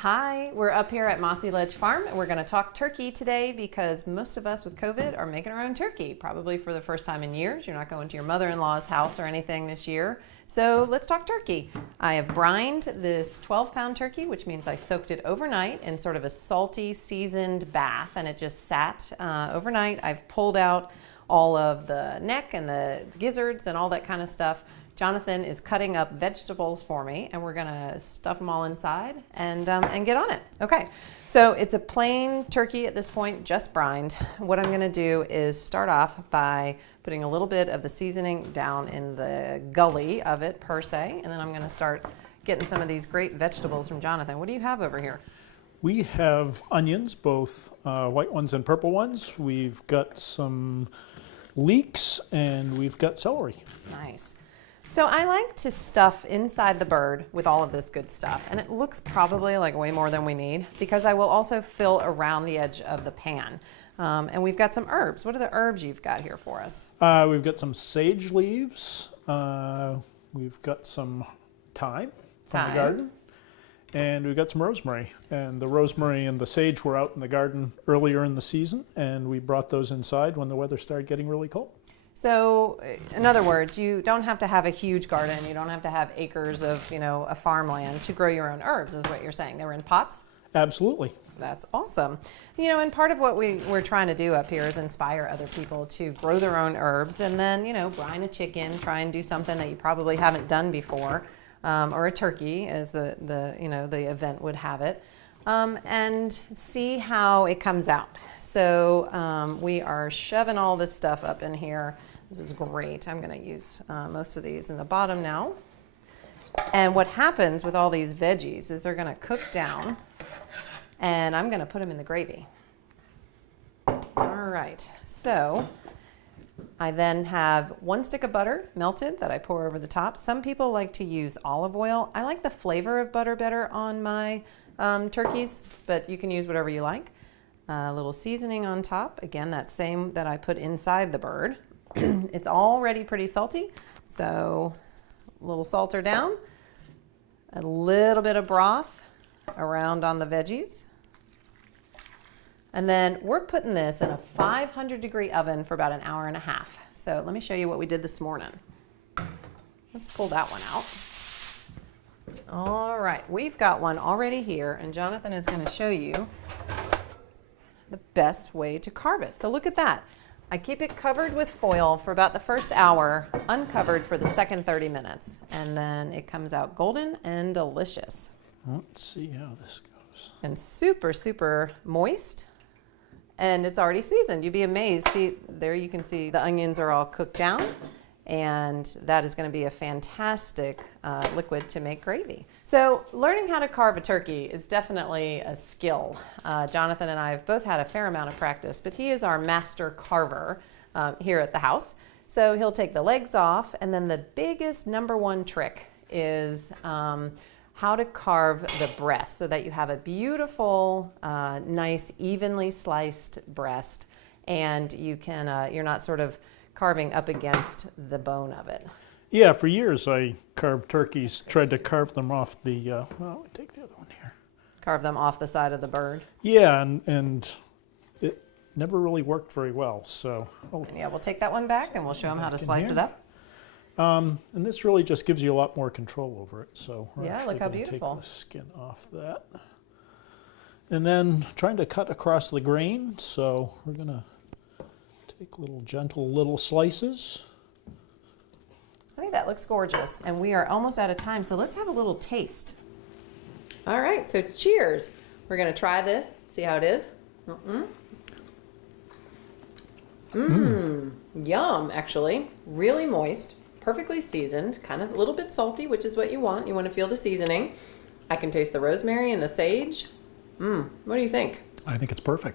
Hi, we're up here at Mossy Ledge Farm and we're going to talk turkey today because most of us with COVID are making our own turkey, probably for the first time in years. You're not going to your mother-in-law's house or anything this year. So let's talk turkey. I have brined this 12-pound turkey, which means I soaked it overnight in sort of a salty, seasoned bath, and it just sat overnight. I've pulled out all of the neck and the gizzards and all that kind of stuff. Jonathan is cutting up vegetables for me, and we're gonna stuff them all inside and get on it. Okay, so it's a plain turkey at this point, just brined. What I'm gonna do is start off by putting a little bit of the seasoning down in the gully of it, per se, and then I'm gonna start getting some of these great vegetables from Jonathan. What do you have over here? We have onions, both white ones and purple ones. We've got some leeks, and we've got celery. Nice. So I like to stuff inside the bird with all of this good stuff, and it looks probably like way more than we need because I will also fill around the edge of the pan. And we've got some herbs. What are the herbs you've got here for us? We've got some sage leaves. We've got some thyme from the garden. And we've got some rosemary. And the rosemary and the sage were out in the garden earlier in the season, and we brought those inside when the weather started getting really cold. So, in other words, you don't have to have a huge garden. You don't have to have acres of, a farmland to grow your own herbs, is what you're saying. They were in pots? Absolutely. That's awesome. And part of what we're trying to do up here is inspire other people to grow their own herbs and then, brine a chicken, try and do something that you probably haven't done before, or a turkey, as the event would have it. And see how it comes out. So we are shoving all this stuff up in here. This is great. I'm going to use most of these in the bottom now. And what happens with all these veggies is they're going to cook down, and I'm going to put them in the gravy. All right. So I then have 1 stick of butter melted that I pour over the top. Some people like to use olive oil. I like the flavor of butter better on my turkeys, but you can use whatever you like. A little seasoning on top. Again, that same that I put inside the bird. It's already pretty salty, so a little salter down. A little bit of broth around on the veggies. And then we're putting this in a 500-degree oven for about an hour and a half. So let me show you what we did this morning. Let's pull that one out. All right, we've got one already here, and Jonathan is going to show you the best way to carve it. So look at that. I keep it covered with foil for about the first hour, uncovered for the second 30 minutes, and then it comes out golden and delicious. Let's see how this goes. And super, super moist, and it's already seasoned. You'd be amazed. See, there you can see the onions are all cooked down, and that is going to be a fantastic liquid to make gravy. So learning how to carve a turkey is definitely a skill. Jonathan and I have both had a fair amount of practice, but he is our master carver here at the house. So he'll take the legs off, and then the biggest #1 trick is how to carve the breast so that you have a beautiful, nice, evenly sliced breast, and you can you're not sort of carving up against the bone of it. Yeah, for years I carved turkeys, tried to carve them off the, well, take the other one here. Carve them off the side of the bird. Yeah, and it never really worked very well, so. Yeah, we'll take that one back and we'll show them how to slice it up. And this really just gives you a lot more control over it, so we're yeah, actually look how going to take beautiful. the skin off that. And then trying to cut across the grain, so we're going to take little gentle little slices. I think that looks gorgeous, and we are almost out of time, so let's have a little taste. All right, so cheers. We're going to try this, see how it is. Yum, actually. Really moist, perfectly seasoned, kind of a little bit salty, which is what you want. You want to feel the seasoning. I can taste the rosemary and the sage. What do you think? I think it's perfect.